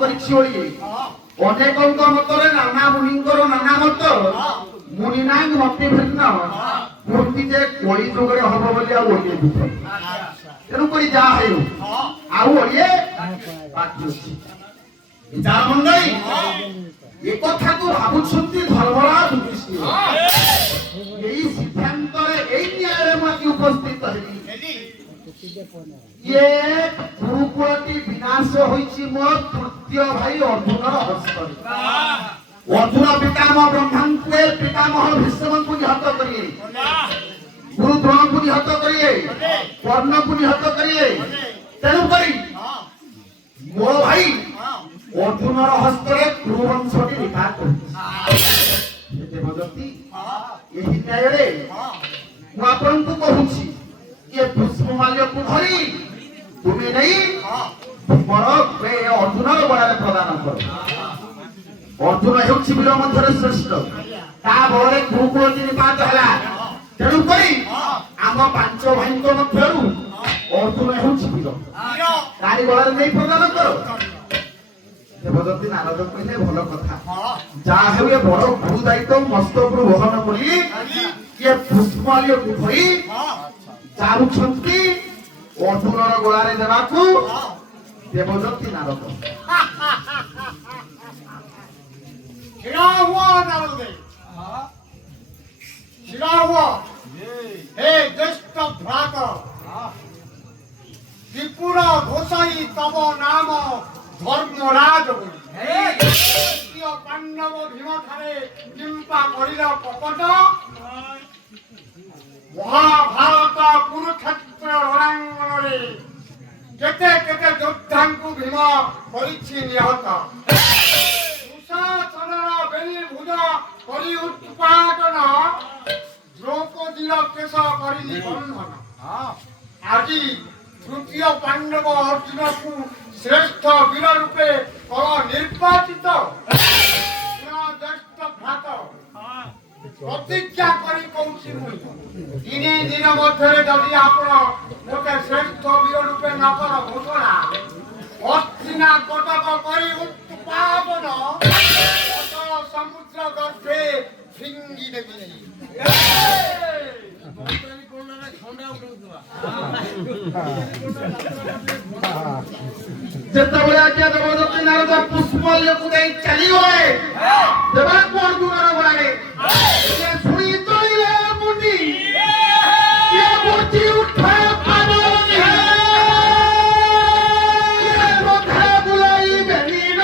କରିଛି ଓଳି ଅନେକଙ୍କ ମତରେ ନାନା ମୁନିଙ୍କର ନାନା ମତ ମୁନି ନାଇଁ ମତେ ଭିନ୍ନ ମୂର୍ତ୍ତି ଯେ କଳି ଯୁଗରେ ହବ ବୋଲି ଆଉ ଓଳିଏ ଦୁଃଖ ତେଣୁ କରି ଯାହା ହେଉ ଆଉ ଓଳିଏ ବାକି ଅଛି ବିଚାର ମଣ୍ଡଳୀ ଏ କଥାକୁ ଭାବୁଛନ୍ତି ଧର୍ମରାଜ ଯୁଧିଷ୍ଠିର এই সিদ্ধান্তরে এই ন্যায়ের মধ্যে উপস্থিত হলি ये গুরুকুলটি বিনাশ হইছি মোর তৃতীয় ভাই অর্জুনর হস্তরে অর্জুন পিতামহ ব্রহ্মাঙ্কুর পিতামহ ভীষ্মকে নিহত করিয়ে গুরু দ্রোণকে নিহত করিয়ে কর্ণকে নিহত করিয়ে তেণু করি মো ভাই অর্জুনর হস্তরে কুরুবংশটি বিকাশ করিছে দেবদত্তী ଏହି ନ୍ୟାୟରେ ମୁଁ ଆପଣଙ୍କୁ କହୁଛି ଏ ପୁଷ୍ପମାଲ୍ୟକୁ ଧରି ତୁମେ ନେଇ ମୋର ଅର୍ଜୁନର ବଳରେ ପ୍ରଦାନ କର ଅର୍ଜୁନ ହେଉଛି ବୀର ମଧ୍ୟରେ ଶ୍ରେଷ୍ଠ ତା ବଳରେ କୁରୁକୁଳଟି ନିପାତ ହେଲା ତେଣୁକରି ଆମ ପାଞ୍ଚ ଭାଇଙ୍କ ମଧ୍ୟରୁ ଅର୍ଜୁନ ହେଉଛି ବୀର ତାରି ବଳରେ ନେଇ ପ୍ରଦାନ କର ଦେବଦତ୍ତୀ ନାରଦ କହିଲେ ଭଲ କଥା ଯାହା ହେଉ ଏ ବଡ ଗୁରୁ ଦାୟିତ୍ୱ ମସ୍ତକରୁ ବହନ କରି କିଏ ପୁଷ୍ପମାଲ୍ୟକୁ ଧରି ଚାହୁଁଛନ୍ତି ଅର୍ଜୁନର ଗଳାରେ ଦେବାକୁ ଦେବଦତ୍ତୀ ନାରଦ ଛିଡ଼ା ହୁଅ ନାରଦ ଛିଡ଼ା ହୁଅ ହେ ଜ୍ୟେଷ୍ଠ ଭ୍ରାତ ତ୍ରିପୁର ଘୋଷାଇ ତବ ନାମ ধর্মরাজ বলি পাণ্ডব ভীম ঠারে চিন্তা করিল কপট মহাভারত কুরুক্ষেত্র রণাঙ্গনে কেতে কেতে যোদ্ধাঙ্কু ভীম করিছি নিহত দুঃশাসনর বেণীভূজ করি উৎপাদন দ্রৌপদীর কেশ করিলি বন্ধন আজি তৃতীয় পাণ্ডব অর্জুনকু শ্রেষ্ঠ বীর রূপে কর নির্বাচিত জ্যেষ্ঠ ভ্রাত প্রতিজ্ঞা করি কৌছি তিনি দিন মধ্যে যদি আপন গোটে শ্রেষ্ঠ বীর রূপে ন কর ঘোষণা অস্তিনা কটক করি উৎপাদন সমুদ্র গর্ভে ফিঙ্গি দেবি ଯେତେବେଳେ ଆଜ୍ଞା ଦେବଦତ୍ତୀ ନାରଦ ପୁଷ୍ପମାଲ୍ୟକୁ ଦେଇ ଚାଲିଗଲେ ଦେବାକୁ ଅର୍ଜୁନର ଗଳାରେ ଶୁଣି ତୋଳିଲେ ମୁଣ୍ଡି ମୂର୍ତ୍ତି ଉଠା ବୁଲାଇ ବେଣୀର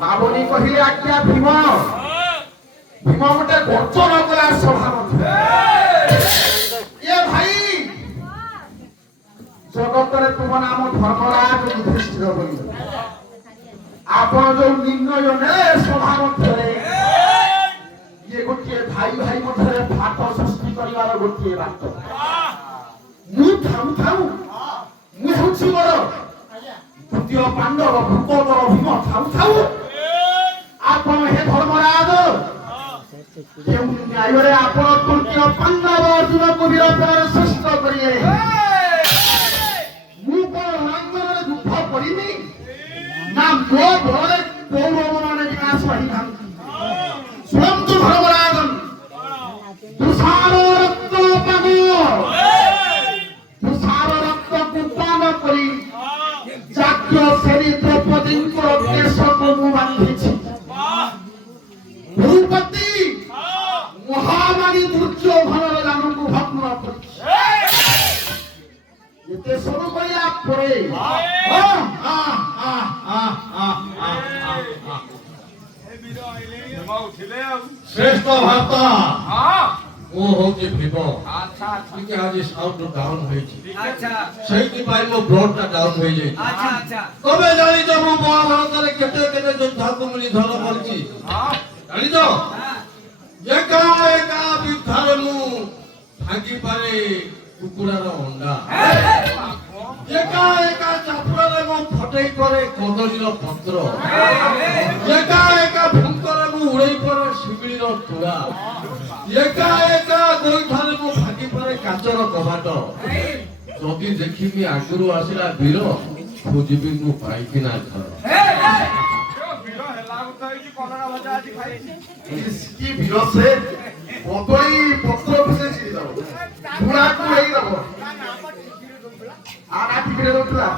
বাবনী কহিলে আজ্ঞা ভীম ভীম গোটে গর্জন কলা সভা মধ্যে এ ভাই জগতরে তুম নাম ধর্মরাজ যুধিষ্ঠির বলি আপন যে নির্ণয় নেলে সভা মধ্যে ইয়ে গোটিয়ে ভাই ভাই মধ্যে ফাট সৃষ্টি করিবার গোটিয়ে বাক্য মু থাউ থাউ মু হচ্ছি বড় তৃতীয় পাণ্ডব ভূপদর ভীম থাউ থাউ আপন হে ধর্মরাজ কেউ ন্যায়রে আপন তৃতীয় পাণ্ডব অর্জুনକୁ বীর পরে শ্রেষ্ঠ করিয়ে মু কোন রঙ্গরে କରିନି ନା ମୋ ବଳରେ କୌରବମାନେ ବିନାଶ ହୋଇଥାନ୍ତି। ଶୁଣନ୍ତୁ ଧର୍ମରାଜନ, ତୁଷାର ରକ୍ତ ପାନ, ତୁଷାର ରକ୍ତକୁ ପାନ କରି ଜାତୀୟ ଶ୍ରେଣୀ ଦ୍ରୌପଦୀଙ୍କର କେଶକୁ ମୁଁ ବାନ୍ଧିଛି। ଭୂପତି ମହାମାରୀ ଦୁର୍ଯ୍ୟୋଧନର ଯାନକୁ ଭଗ୍ନ କରିଛି। ଏତେ ସବୁ କରିବା ପରେ শ্রেষ্ঠ ভাতা ମୁଁ ହଉଛି ଭିବ ଟିକେ ଆଜି ସାଉଣ୍ଡ ଡାଉନ୍ ହେଇଛି ସେଇଥିପାଇଁ ମୋ ବ୍ଲଡଟା ଡାଉନ୍ ହେଇଯାଇଛି। ତମେ ଜାଣିଛ ମୁଁ ମହାଭାରତରେ କେତେ କେତେ ଯୋଦ୍ଧାକୁ ମୁଁ ନିଧନ କରିଛି ଜାଣିଛ? ଏକା ଏକା ବିଦ୍ଧାରେ ମୁଁ ଭାଙ୍ଗି ପାରେ କୁକୁଡ଼ାର ଅଣ୍ଡା, ଏକା ଏକା ଚାପୁଡ଼ାରେ ମୁଁ ଫଟେଇ କରେ କଦଳୀର ପତ୍ର, ଏକା ଏକା ଭୁଙ୍କରେ ମୁଁ ଉଡେଇ ପରେ ଶିମିଳିର ତୁଳା, ଏକା ଏକା ଗୋଇଠାରେ ମୁଁ ଭାଙ୍ଗି ପାରେ କାଚର କବାଟ। ଯଦି ଦେଖିବି ଆଗରୁ ଆସିଲା ବୀର ଖୋଜିବି ମୁଁ ପାଇକିନା ଘର। କି ବୀର ସେ କଦଳୀ ପତ୍ର ସେ ଚିରିଦବ, ବୁଣାକୁ ହେଇଦବ ଆନାଟି ପିଢ଼େ ଦଉଥିଲା।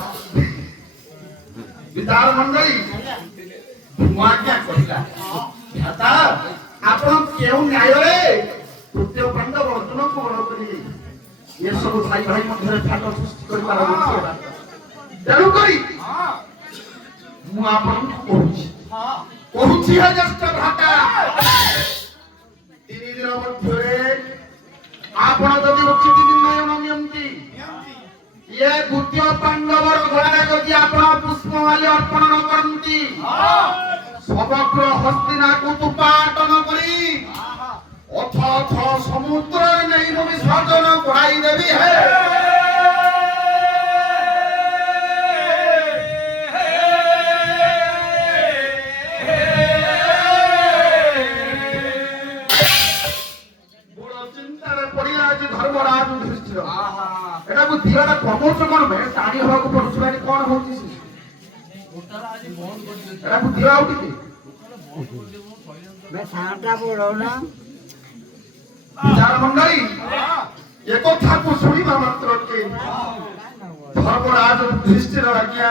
ବିଚାର ମଣ୍ଡଳୀ ଧୂଆଁଟା କହିଲା, ଭ୍ରାତା ଆପଣ କେଉଁ ନ୍ୟାୟରେ ତୃତୀୟ ପାଣ୍ଡବ ଅର୍ଜୁନକୁ ବଳ କରିବେ? ଏସବୁ ଭାଇ ଭାଇ ମଧ୍ୟରେ ଫାଟ ସୃଷ୍ଟି କରିବାର ତେଣୁକରି ମୁଁ ଆପଣଙ୍କୁ କହୁଛି ହେ ଜ୍ୟେଷ୍ଠ ଭ୍ରାତା, 3 ଦିନ ମଧ୍ୟରେ ଆପଣ ଯଦି ଉଚିତ ନିର୍ଣ୍ଣୟ ନ ନିଅନ୍ତି, ଏ ଦ୍ୱିତୀୟ ପାଣ୍ଡବର ଗଳାରେ ଯଦି ଆପଣ ପୁଷ୍ପମାଲ୍ୟ ଅର୍ପଣ ନ କରନ୍ତି, ସମଗ୍ର ହସ୍ତିନାକୁ ତୁପାଟନ କରି ଅଥଥ ସମୁଦ୍ରରେ ନେଇ ମୁଁ ବିସର୍ଜନ କରାଇ ଦେବି। ହେ ଧର୍ମରାଜ ଯୁଧିଷ୍ଠିର ଏଟାକୁ ଦିହଟା କମଉଛ କଣ ବେ? ଟାଣି ହବାକୁ ପଡୁଛି ମାନେ କଣ ହଉଛି? ଏଟାକୁ ଦିଅ ଆଉ ଟିକେ ବିଚାର ମଣ୍ଡଳୀ ଏକଥାକୁ ଶୁଣିବା ମାତ୍ରକେ ଧର୍ମରାଜ ଯୁଧିଷ୍ଠିର ଆଜ୍ଞା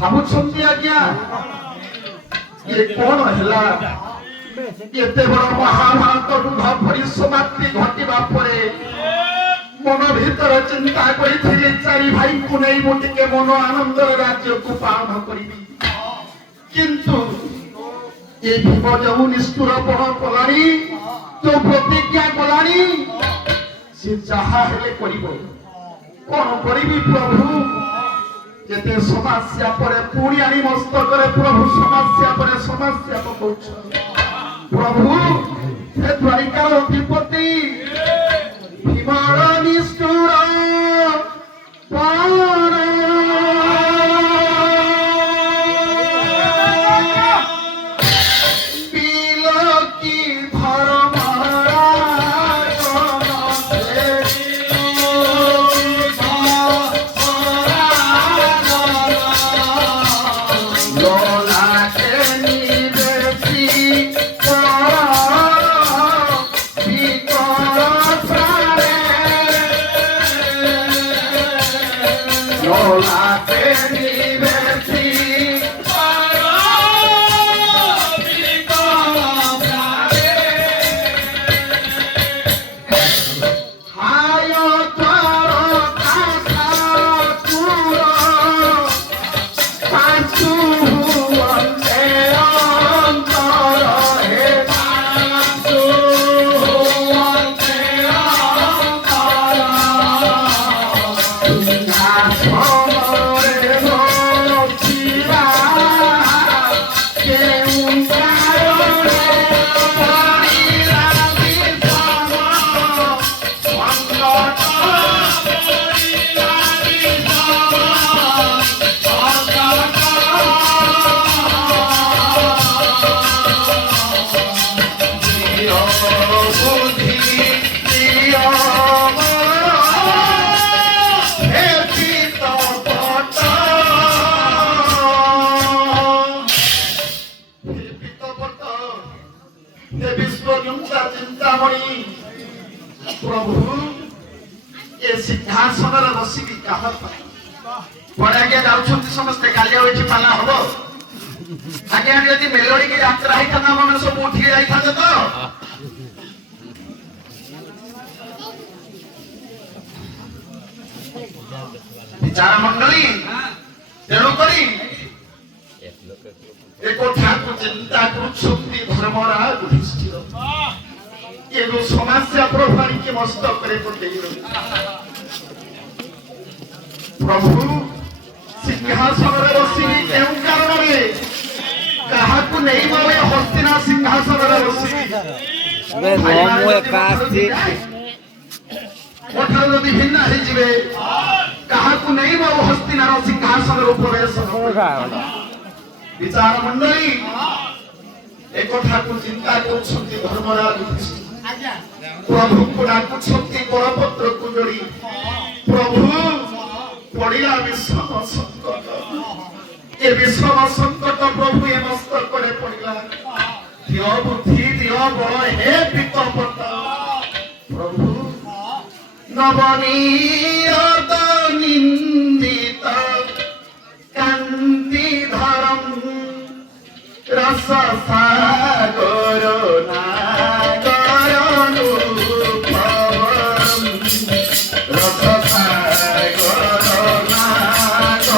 ଭାବୁଛନ୍ତି ଆଜ୍ଞା ଇଏ କଣ ହେଲା? ଏତେ ବଡ ମହାଭାରତ ଯୁଦ୍ଧ ପରିସମାପ୍ତି ଘଟିବା ପରେ ମନ ଭିତରେ ଚିନ୍ତା କରିଥିଲି 4 ଭାଇଙ୍କୁ ନେଇ ମୁଁ ଟିକେ ମନ ଆନନ୍ଦର ରାଜ୍ୟକୁ ପାଳନ କରିବି, କିନ୍ତୁ ଏ ଭୀମ ଯେଉଁ ନିଷ୍ଠୁରପଣ କଲାଣି, ଯୋଉ ପ୍ରତିଜ୍ଞା କଲାଣି, ସେ ଯାହା ହେଲେ କରିବ। କଣ କରିବି ପ୍ରଭୁ? ଯେତେ ସମସ୍ୟା ପରେ ପୁଣି ଆଣି ମସ୍ତକରେ ପ୍ରଭୁ ସମସ୍ୟା ପରେ ସମସ୍ୟା ପକଉଛନ୍ତି। ପ୍ରଭୁ ହେ ଦ୍ୱାରିକାର ଅଧିପତି ଭୀମର ନିଷ୍ଠୁର ବିଲକି ଧର୍ମରାଜ লোলাকে নিবেশি ସିଂହାସନରେ ବସିବି କାହା ପାଇଁ କୁଆଡ଼େ ଆଜ୍ଞା ଯାଉଛନ୍ତି ସମସ୍ତେ କାଲି ଆଉ ଏଠି ପାଲା ହବ ଆଜ୍ଞା ଯଦି ମେଲୋଡି କି ଯାତ୍ରା ହେଇଥାନ୍ତା ଆମେ ସବୁ ଉଠିକି ଯାଇଥାନ୍ତେ ତ ବିଚାର ମଣ୍ଡଳୀ ତେଣୁକରି ଏ କଥାକୁ ଚିନ୍ତା କରୁଛନ୍ତି ଧର୍ମରାଜ ଯୁଧିଷ୍ଠିର ଏ ଯୋଉ ସମସ୍ୟା ପ୍ରଭୁ ଆଣିକି ମସ୍ତକରେ ପକେଇ ପ୍ରଭୁ ସିଂହାସନରେ ବସିବି କେଉଁ କାରଣରେ କାହାକୁ ନେଇ ମୁଁ ଏ ହସ୍ତିନା ସିଂହାସନରେ ବସିବି ମୋଠାରୁ ଯଦି ଭିନ୍ନ ହେଇଯିବେ କାହାକୁ ନେଇ ମୁଁ ହସ୍ତିନାର ସିଂହାସନରେ ଉପବେଶ ବିଚାର ମଣ୍ଡଳୀ ଏ କଥାକୁ ଚିନ୍ତା କରୁଛନ୍ତି ଧର୍ମରାଜ ପ୍ରଭୁଙ୍କୁ ଡାକୁଛନ୍ତି ବରପତ୍ରକୁ ଯୋଡ଼ି ପ୍ରଭୁ ପଡ଼ିଲା ବିଷମ ସଙ୍କଟ ଏ ବିଷମ ସଙ୍କଟ ପ୍ରଭୁ ଏ ମସ୍ତକରେ ପଡ଼ିଲା ଦିଅ ବୁଦ୍ଧି ଦିଅ ବଳ ହେ ପିତପତ ପ୍ରଭୁ ନବନୀତ ନିନ୍ଦିତ କାନ୍ତି ଧରಂ ରସ ସାଗର ନାଗର ନୂପବରଂ ରସ ସାଗର ନାଗର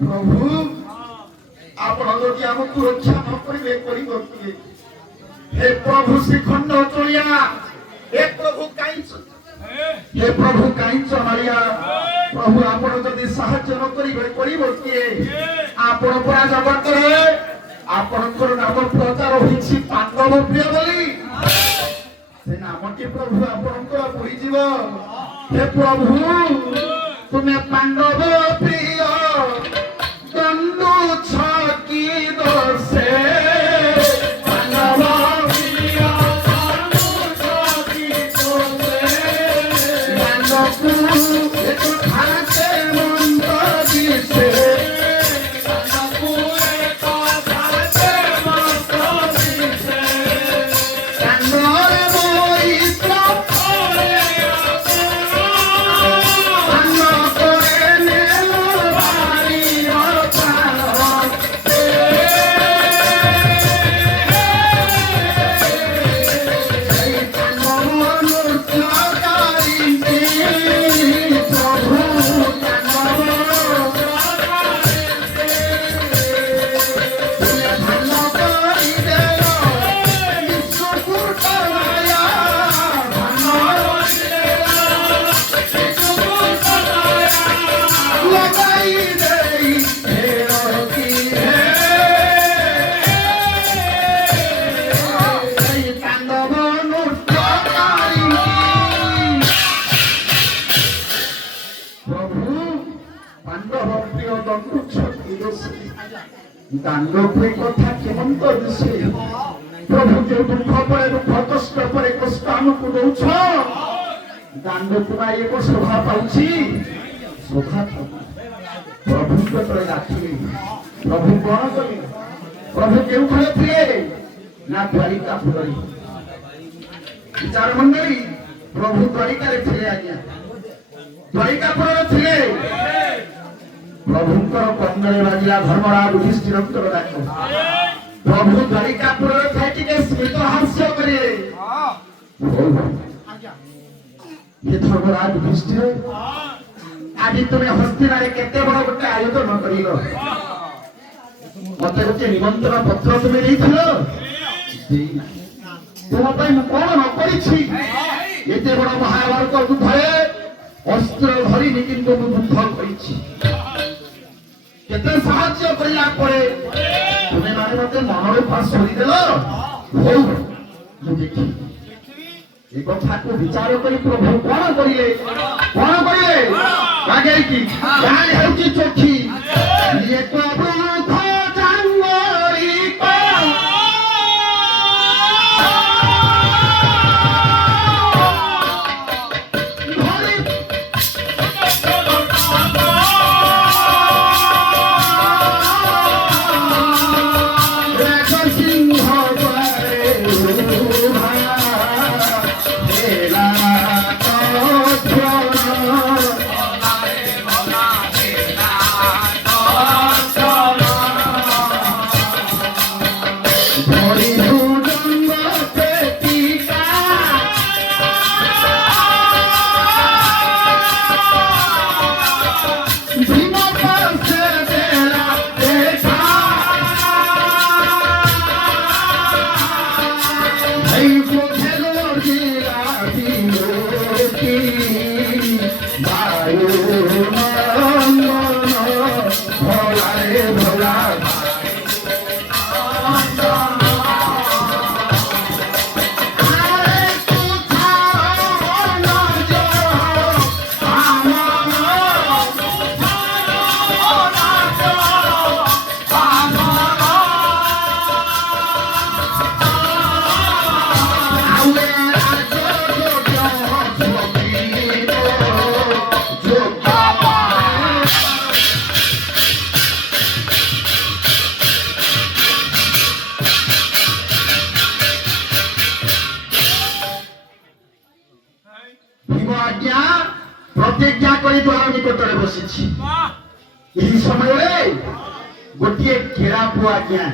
ପ୍ରଭୁ ଆପଣ ଯଦି ଆମକୁ ରକ୍ଷା ନ କରିବେ କରିବେ हे प्रभु श्रीखंड चलिया हे प्रभु काईच मारिया प्रभु आपण जदि साहाय्य न करिवे करिवो किए आपण पुरा जगत रे आपणकर नाम प्रचार होइछि पांडव प्रिय बोली से नामटी प्रभु आपणकर होई जीव हे प्रभु तुमे पांडव प्रिय दंडु छकी दोसे दांडोपे कथा केमंत दिसे प्रभु जो दुख परे दुख कष्ट परे कष्ट हमको दउछ दांडोपा एको शोभा पाउछि शोभा प्रभु को तोरे डाकिले प्रभु कोन करी प्रभु केउ खले थिले ना द्वारिका पुरी विचार मंडली प्रभु द्वारिका रे थिले आज्ञा द्वारिका पुर थिले प्रभुଙ୍କର କନ୍ଦରେ ବାଜିଲା ଧର୍ମରାଜ ଯୁଧିଷ୍ଠିରଙ୍କର ଡାକ ପ୍ରଭୁ ଦ୍ୱାରିକାପୁରରେ ଥାଇ ଟିକେ ସ୍ମିତ ହାସ୍ୟ କରିଲେ ये धर्मराज युधिष्ठिर आज तुम्हें हस्तिनारे केते बड़ गोटे आयोजन करिलो मते गोटे निमंत्रण पत्र तुम्हें देइथिलो तुम पई म कोन न करिछि एते बड़ महाभारत युद्धरे अस्त्र धरि किंतु युद्ध करिछि କେତେ ସାହାଯ୍ୟ କରିବା ପରେ ତୁମେ ମାନେ ମତେ ମନରୁ ପାସ୍ କରିଦେଲ। ହଉ ମୁଁ ଦେଖିବି ଏ କଥାକୁ ବିଚାର କରି ପ୍ରଭୁ କଣ କରିଲେ ବାଗେଇକି ଗାଁ ହେଉଛି ଚୋଖି ଇଏ ପ୍ରଭୁ ଜାଙ୍ଗରି ଆଜ୍ଞା ପ୍ରତିଜ୍ଞା କରି ଦ୍ୱାର ନିକଟରେ ବସିଛି। ଏହି ସମୟରେ ଗୋଟିଏ କେରା ପୁଅ ଆଜ୍ଞା